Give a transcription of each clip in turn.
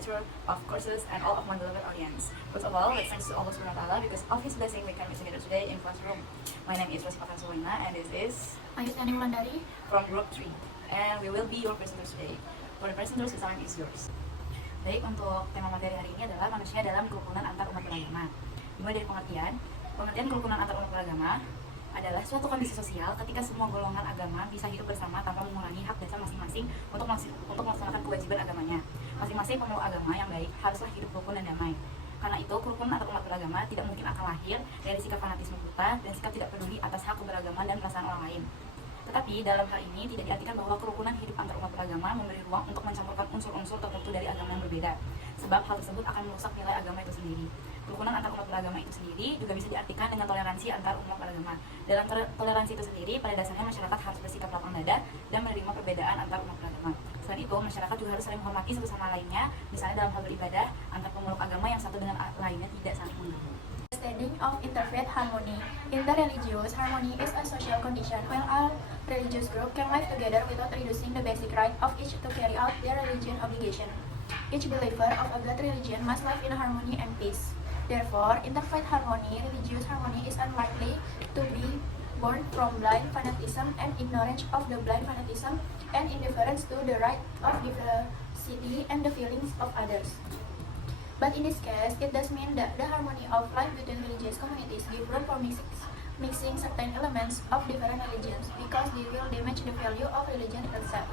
furniture, of courses, and all of my beloved audience. First of all, let's thank to Allah Subhanahu wa Taala because of His blessing we can be together today in classroom. My name is Rosifah Suwaina and this is Ayutani Wulandari from Group 3, and we will be your presenters today. For the presenters, the time is yours. Baik, untuk tema materi hari ini adalah manusia dalam kerukunan antar umat beragama. Dimulai dari pengertian kerukunan antar umat beragama adalah suatu kondisi sosial ketika semua golongan agama bisa hidup bersama tanpa mengurangi hak dasar masing-masing untuk melaksanakan kewajiban agamanya. Masing-masing pemeluk agama yang baik haruslah hidup rukun dan damai. Karena itu, kerukunan antar umat beragama tidak mungkin akan lahir dari sikap fanatisme buta dan sikap tidak peduli atas hak keberagaman dan perasaan orang lain. Tetapi dalam hal ini tidak diartikan bahwa kerukunan hidup antar umat beragama memberi ruang untuk mencampurkan unsur-unsur tertentu dari agama yang berbeda, sebab hal tersebut akan merusak nilai agama itu sendiri. Kerukunan antar umat beragama itu sendiri juga bisa diartikan dengan toleransi antar umat beragama. Dalam toleransi itu sendiri, pada dasarnya masyarakat harus bersikap lapang dada dan menerima perbedaan antar umat beragama. Selain itu, masyarakat juga harus saling menghormati satu sama lainnya, misalnya dalam hal beribadah, antar pemeluk agama yang satu dengan lainnya tidak saling mengganggu. Understanding of interfaith harmony. Interreligious harmony is a social condition where all religious groups can live together without reducing the basic right of each to carry out their religion obligation. Each believer of a God religion must live in harmony and peace. Therefore, interfaith harmony, religious harmony, is unlikely to be born from blind fanatism and ignorance of the blind fanatism and indifference to the right of diversity and the feelings of others. But in this case, it does mean that the harmony of life between religious communities give room for mixing certain elements of different religions because they will damage the value of religion itself.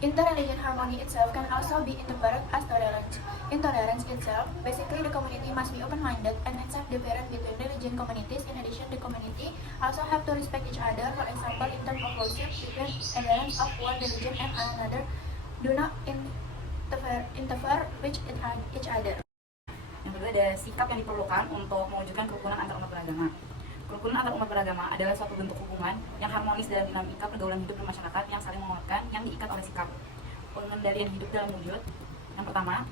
Interreligion harmony itself can also be interpreted as tolerance. In tolerance itself, basically the community must be open-minded and accept difference between religion communities. In addition, the community also have to respect each other. For example, in terms of worship, between adherents of one religion and another do not interfere with each other. Yang kedua, ada sikap yang diperlukan untuk mewujudkan kerukunan antar umat beragama. Kerukunan antar umat beragama adalah suatu bentuk hubungan yang harmonis dalam dinamika pergaulan hidup bermasyarakat yang saling menguatkan, yang diikat oleh sikap pengendalian hidup dalam wujud. Yang pertama,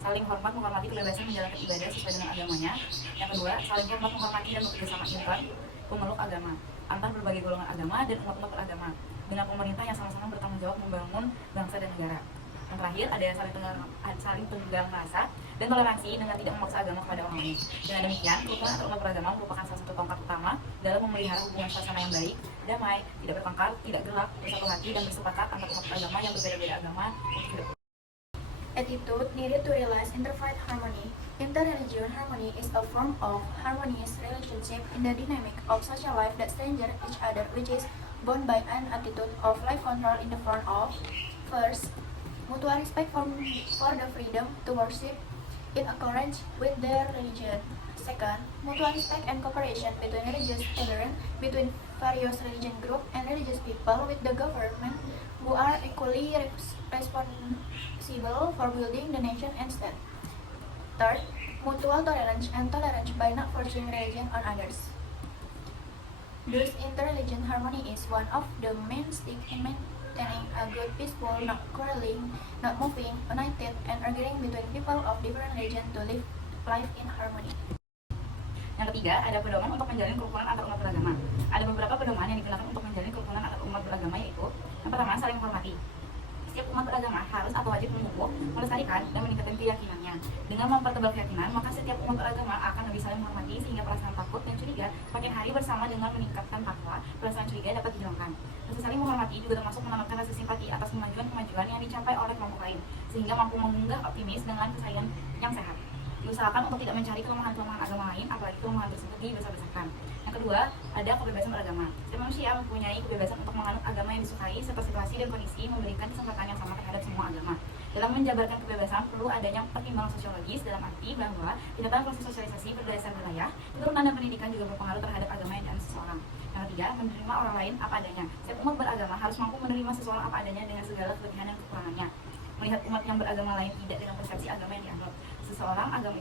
saling hormat menghormati kebebasan menjalankan ibadah sesuai dengan agamanya. Yang kedua, saling hormat menghormati dan bekerjasama intan pemeluk agama antar berbagai golongan agama dan umat-umat beragama dengan pemerintah yang sama-sama bertanggung jawab membangun bangsa dan negara. Yang terakhir, ada saling tenggang rasa dan toleransi dengan tidak memaksa agama kepada orang lain. Dengan demikian, kerukunan antar umat beragama merupakan salah satu tongkat utama dalam memelihara hubungan suasana yang baik, damai, tidak bertengkar, tidak gelap, bersatu hati dan bersepakat antar umat beragama yang berbeda-beda agama untuk hidup. Attitude needed to realize interfaith harmony. Interreligious harmony is a form of harmonious relationship in the dynamic of social life that strengthens each other, which is bound by an attitude of life control in the form of, first, mutual respect for the freedom to worship in accordance with their religion. Second, mutual respect and cooperation between religious adherents, between various religion groups and religious people with the government, who are equally responsible for building the nation and state. Third, mutual tolerance and tolerance by not forcing religion on others. Thus, interreligion harmony is one of the main sticks in maintaining a good, peaceful, not quarreling, not moving, united, and agreeing between people of different religion to live life in harmony. Yang ketiga, ada pedoman untuk menjalin kerukunan antar umat beragama. Ada beberapa pedoman yang digunakan untuk menjalin kerukunan antar umat beragama, yaitu yang pertama, saling menghormati. Setiap umat beragama harus atau wajib memupuk, melestarikan, dan meningkatkan keyakinannya. Dengan mempertebal keyakinan, maka setiap umat beragama akan lebih saling menghormati sehingga perasaan takut dan curiga makin hari bersama dengan meningkatkan takwa, perasaan curiga dapat dihilangkan. Rasa saling menghormati juga termasuk menanamkan rasa simpati atas kemajuan-kemajuan yang dicapai oleh kelompok lain, sehingga mampu mengunggah optimis dengan kesayangan yang sehat. Diusahakan untuk tidak mencari kelemahan-kelemahan agama lain, apalagi kelemahan tersebut dibesar-besarkan. Yang kedua, ada kebebasan beragama. Setiap manusia mempunyai kebebasan untuk menganut agama yang disukai serta situasi dan kondisi memberikan kesempatan yang sama terhadap semua agama. Dalam menjabarkan kebebasan perlu adanya pertimbangan sosiologis dalam arti bahwa kenyataan proses sosialisasi berdasar wilayah, keturunan dan pendidikan juga berpengaruh terhadap agama yang dianut seseorang. Yang ketiga, menerima orang lain apa adanya. Setiap umat beragama harus mampu menerima seseorang apa adanya dengan segala kelebihan dan kekurangannya. Melihat umat yang beragama lain tidak dengan persepsi agama yang dianggap. Seseorang agama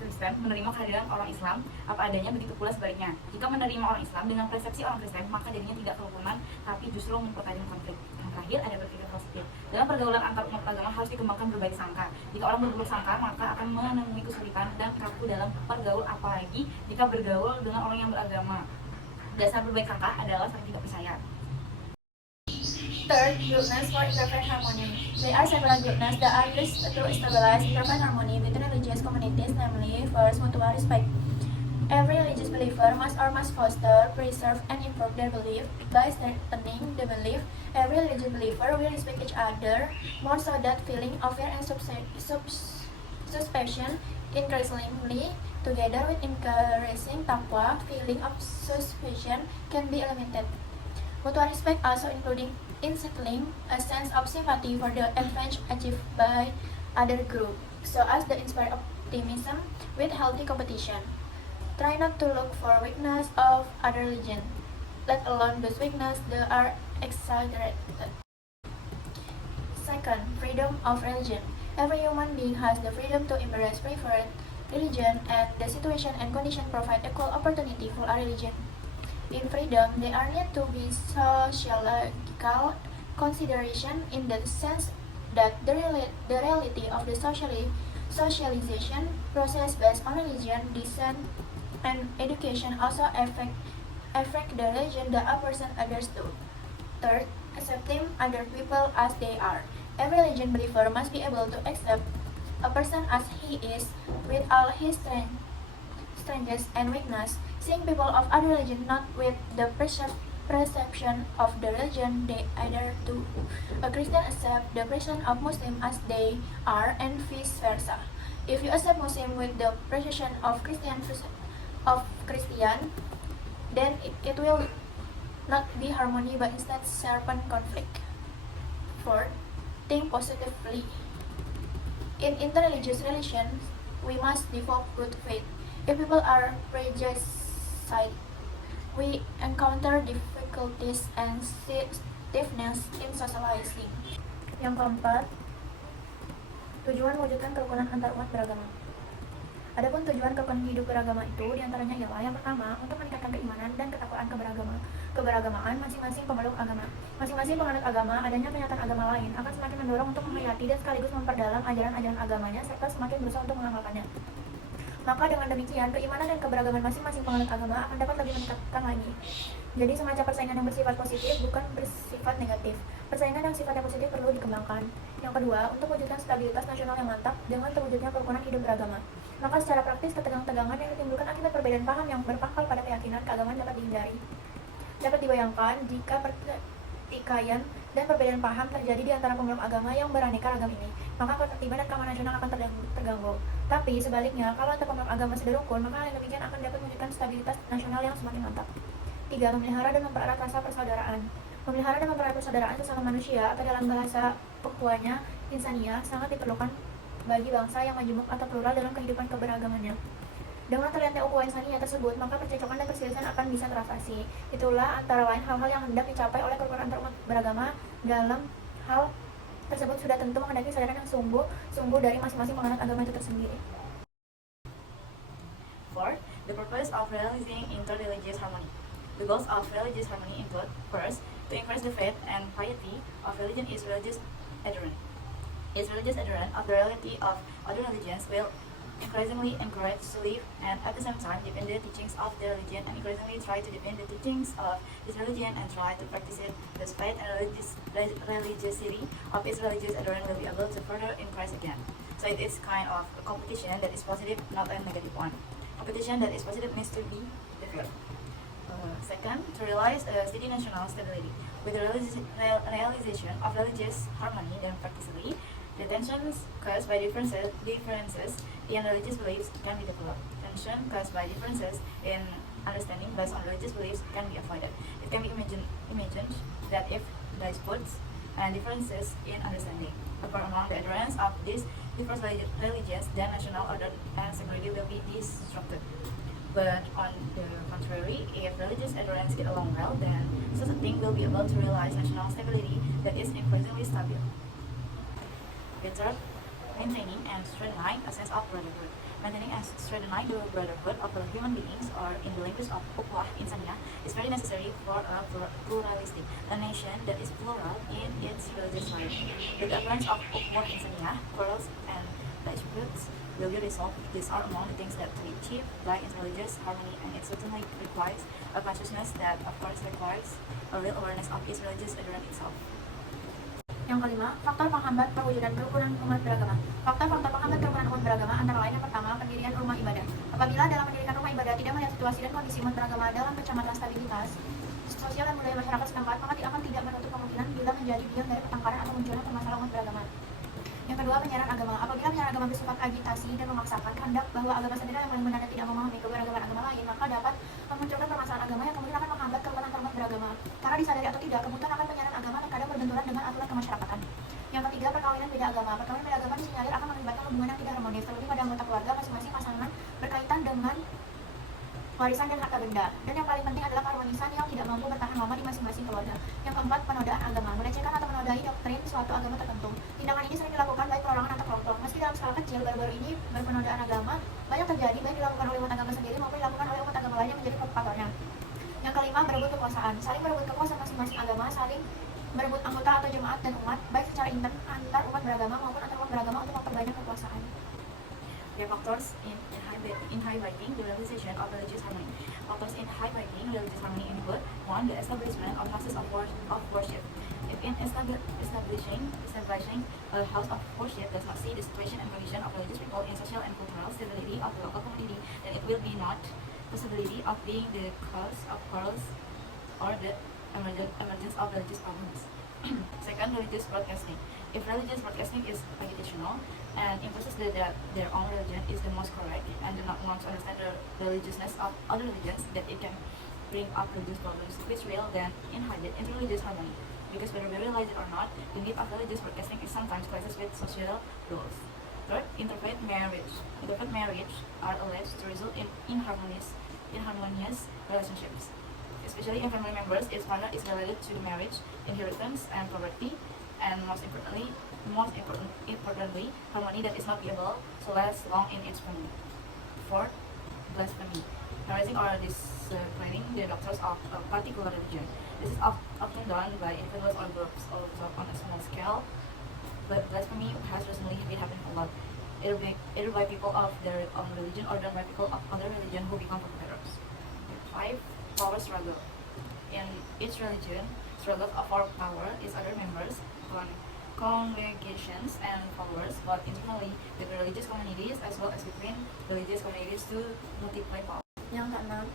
Kristen menerima kehadiran orang Islam apa adanya, begitu pula sebaliknya. Jika menerima orang Islam dengan persepsi orang Kristen, maka jadinya tidak kerukunan, tapi justru mempertajam konflik. Yang terakhir, ada berpikir positif. Dalam pergaulan antar umat beragama harus dikembangkan berbaik sangka. Jika orang berburuk sangka, maka akan menemui kesulitan dan kaku dalam pergaul, apalagi jika bergaul dengan orang yang beragama. Dasar berbaik sangka adalah saling tidak percaya. Third, groupness for interfaith harmony. There are several groupness that are used to stabilize interfaith harmony between religious communities, namely, first, mutual respect. Every religious believer must foster, preserve, and improve their belief by strengthening the belief. Every religious believer will respect each other more so that feeling of fear and suspicion increasingly, together with increasing taqwa, feeling of suspicion can be eliminated. Mutual respect also including instilling a sense of sympathy for the advantage achieved by other group, so as to inspire optimism with healthy competition. Try not to look for weakness of other religion, let alone those weaknesses that are exaggerated. Second, freedom of religion. Every human being has the freedom to embrace preferred religion, and the situation and condition provide equal opportunity for a religion. In freedom, there are need to be sociological consideration in the sense that the reality of the socialization process based on religion, descent, and education also affect the religion that a person adheres to. Third, accepting other people as they are. Every religion believer must be able to accept a person as he is, with all his strengths and weakness, seeing people of other religion not with the perception of the religion they adhere to. A Christian accept the person of Muslim as they are, and vice versa. If you accept Muslim with the perception of Christian, then it will not be harmony but instead sharpen conflict. Fourth, think positively. In interreligious relations, we must develop good faith. If people are prejudiced, we encounter difficulties and stiffness in socializing. Yang keempat, tujuan mewujudkan kerukunan antar umat beragama. Adapun tujuan kerukunan hidup beragama itu diantaranya ialah yang pertama, untuk meningkatkan keimanan dan ketakwaan keberagamaan masing-masing pemeluk agama. Masing-masing penganut agama, adanya pernyataan agama lain akan semakin mendorong untuk menghayati dan sekaligus memperdalam ajaran-ajaran agamanya serta semakin berusaha untuk mengamalkannya. Maka dengan demikian, keimanan dan keberagaman masing-masing penganut agama akan dapat lebih meningkatkan lagi. Jadi semacam persaingan yang bersifat positif bukan bersifat negatif. Persaingan yang sifatnya positif perlu dikembangkan. Yang kedua, untuk mewujudkan stabilitas nasional yang mantap dengan terwujudnya kerukunan hidup beragama. Maka secara praktis, ketegangan-tegangan yang ditimbulkan akibat perbedaan paham yang berpangkal pada keyakinan keagamaan dapat dihindari. Dapat dibayangkan jika pertikaian dan perbedaan paham terjadi di antara pemeluk agama yang beraneka ragam ini, maka ketertiban dan keamanan nasional akan terganggu. Tapi sebaliknya, kalau antar pemeluk agama sudah rukun, maka hal yang demikian akan dapat mewujudkan stabilitas nasional yang semakin mantap. 3. Memelihara dan mempererat rasa persaudaraan. Memelihara dan mempererat persaudaraan sesama manusia atau dalam bahasa ukhuwahnya insaniyah sangat diperlukan bagi bangsa yang majemuk atau plural dalam kehidupan keberagamannya. Dengan terlihatnya ukhuwah insaniyah tersebut, maka percekcokan dan perselisihan akan bisa teratasi. Itulah antara lain hal-hal yang hendak dicapai oleh kerukunan antar umat beragama. Dalam hal tersebut sudah tentu menghendaki kesadaran yang sungguh dari masing-masing penganut agama itu tersendiri. Fourth, the purpose of realizing interreligious harmony. The goals of religious harmony include, first, to increase the faith and piety of religion is religious adherent. Its religious adherent of the reality of other religions will increasingly encourage to live and at the same time defend the teachings of their religion, and increasingly try to defend the teachings of this religion and try to practice it. The faith and religiosity of its religious adherent will be able to further increase again. So it is kind of a competition that is positive, not a negative one. Competition that is positive needs to be developed. Second, to realize a steady national stability. With the realization of religious harmony then practically, the tensions caused by differences in religious beliefs can be developed. Tension caused by differences in understanding based on religious beliefs can be avoided. It can be imagined that if disputes and differences in understanding occur among the adherents of these different religions, then national order and security will be disrupted. But on the contrary, if religious adherents get along well, then such a thing will be able to realize national stability that is increasingly stable. The third, maintaining and strengthening a sense of brotherhood. Maintaining and strengthening the brotherhood of the human beings, or in the language of ukhuwah insaniyah, is very necessary for a pluralistic, a nation that is plural in its religious life. With the appearance of ukhuwah insaniyah, quarrels and disputes will be resolved. These are among the things that to be achieved by interreligious harmony, and it certainly requires a consciousness that, of course, requires a real awareness of its religious adherent itself. Yang kelima, faktor penghambat perwujudan kerukunan umat beragama. Faktor-faktor penghambat kerukunan umat beragama antara lain yang pertama, pendirian rumah ibadah. Apabila dalam mendirikan rumah ibadah tidak melihat situasi dan kondisi umat beragama dalam kecamatan stabilitas sosial dan budaya masyarakat setempat, maka akan tidak menutup kemungkinan bila menjadi biang dari pertengkaran atau munculnya permasalahan umat beragama. Yang kedua, penyiaran agama. Apabila penyiaran agama bersifat agitasi dan memaksakan kehendak bahwa agama sendiri yang paling benar dan tidak memahami keberagaman agama lain, maka dapat memunculkan permasalahan agama yang kemudian akan menghambat kerukunan antar umat beragama. Karena disadari atau tidak, kebutuhan akan penyiaran agama terkadang berbenturan dengan aturan kemasyarakatan. Yang ketiga, perkawinan beda agama. Perkawinan beda agama disinyalir akan melibatkan hubungan yang tidak harmonis, terlebih pada anggota keluarga masing-masing pasangan berkaitan dengan warisan dan harta benda. Dan yang paling penting adalah keharmonisan yang tidak mampu bertahan lama di masing-masing keluarga. Yang keempat, penodaan agama. Melecehkan atau menodai doktrin suatu agama tertentu. Tindakan ini sering dilakukan baik perorangan atau kelompok. Meski dalam skala kecil, baru-baru ini berpenodaan agama banyak terjadi, baik dilakukan oleh umat agama sendiri maupun dilakukan oleh umat agama lain yang menjadi provokatornya. Yang kelima, berebut kekuasaan. Saling berebut kekuasaan masing-masing agama, saling berebut anggota atau jemaat dan umat, baik secara intern antar umat beragama maupun antar umat beragama untuk memperbanyak kekuasaan. There are factors inhibiting the realization of religious harmony. Factors inhibiting religious harmony include 1. The establishment of houses of worship. If in establishing a house of worship does not see the situation and condition of religious people in social and cultural stability of the local community, then it will be not possibility of being the cause of quarrels or the emergence of religious problems. Second, religious broadcasting. If religious broadcasting is agitational and imposes that their own religion is the most correct and do not want to understand the religiousness of other religions, that it can bring up religious problems which will then inhibit interreligious harmony. Because whether we realize it or not, the need of religious broadcasting is sometimes clashes with social rules. Third, interfaith marriage. Interfaith marriage are alleged to result in inharmonious relationships, especially if family members, its partner is related to marriage, inheritance, and property, and most importantly, harmony that is not viable so last long in its family. Fourth, blasphemy, harassing or disclaiming the doctors of a particular religion. This is often done by individuals or groups, also on a small scale, but blasphemy has recently been happening a lot, either by people of their own religion or done by people of other religion who become perpetrators. 5. Power struggle. In each religion, struggle for power is other members, congregations, and followers, but internally with religious communities as well as between religious communities to multiply power. Yang keenam,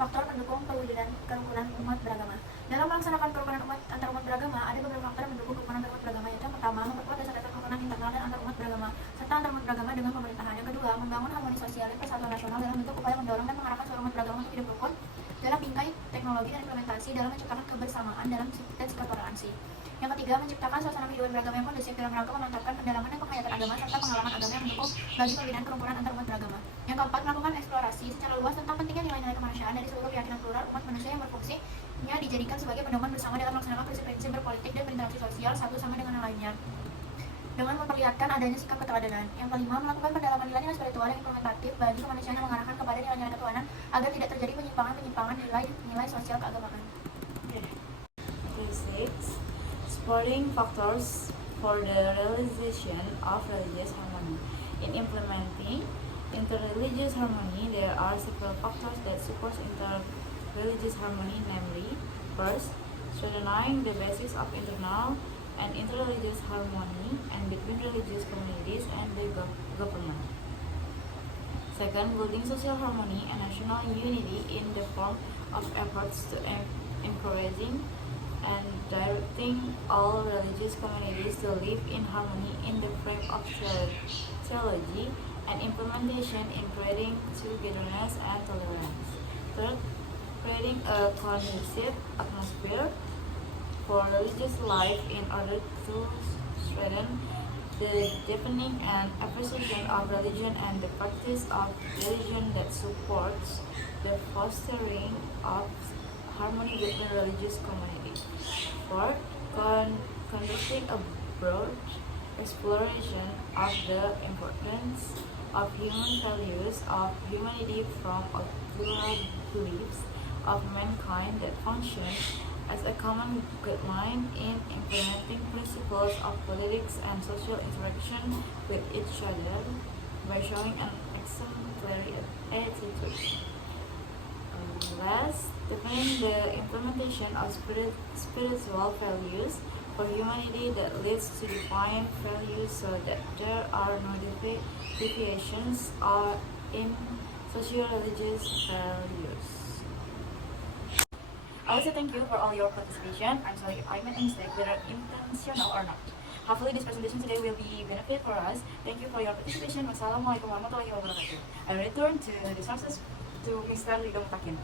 faktor pendukung perwujudan kerukunan umat beragama. Dalam melaksanakan kerukunan umat antar umat beragama, ada beberapa faktor yang mendukung kerukunan antar umat beragama. Yang pertama, memperkuat dasar-dasar kerukunan internal dan antar umat beragama, serta antar umat beragama dengan pemerintahan. Yang kedua, membangun harmoni sosial dan persatuan nasional dalam bentuk upaya mendorong dan mengarahkan seluruh umat beragama untuk hidup rukun dalam bingkai teknologi dan implementasi dalam menciptakan kebersamaan dalam dan sikap toleransi. Yang ketiga, menciptakan suasana kehidupan beragama yang kondusif dalam rangka memantapkan pendalaman dan penghayatan agama serta pengalaman agama yang mendukung bagi pembinaan kerukunan antar umat beragama. Yang keempat, melakukan eksplorasi secara luas tentang pentingnya nilai-nilai kemanusiaan dari seluruh keyakinan plural umat manusia yang berfungsinya dijadikan sebagai pedoman bersama dalam melaksanakan prinsip-prinsip berpolitik dan berinteraksi sosial satu sama dengan yang lainnya, dengan memperlihatkan adanya sikap keteladanan. Yang kelima, melakukan pendalaman nilai-nilai spiritual yang implementatif bagi kemanusiaan yang mengarahkan kepada nilai-nilai ketuhanan agar tidak terjadi penyimpangan nilai sosial keagamaan. 6. Supporting factors for the realization of religious harmony. In implementing interreligious harmony, there are several factors that support interreligious harmony, namely, first, strengthening the basis of internal and interreligious harmony and between religious communities and the government. Second, building social harmony and national unity in the form of efforts to encouraging and directing all religious communities to live in harmony in the frame of theology and implementation in creating togetherness and tolerance. Third, creating a conducive atmosphere for religious life in order to strengthen the deepening and appreciation of religion and the practice of religion that supports the fostering of harmony within religious communities. Fourth, conducting a broad exploration of the importance of human values of humanity from a plural beliefs of mankind that function as a common guideline in implementing principles of politics and social interaction with each other by showing an exemplary attitude. Last, define the implementation of spiritual values for humanity that leads to defined values so that there are no deviations or in socio-religious values. I would say thank you for all your participation. I'm sorry if I made a mistake, whether intentional or not. Hopefully this presentation today will be benefit for us. Thank you for your participation. Wassalamualaikum warahmatullahi wabarakatuh. I return to the sources to Mr. Rido Mutakin.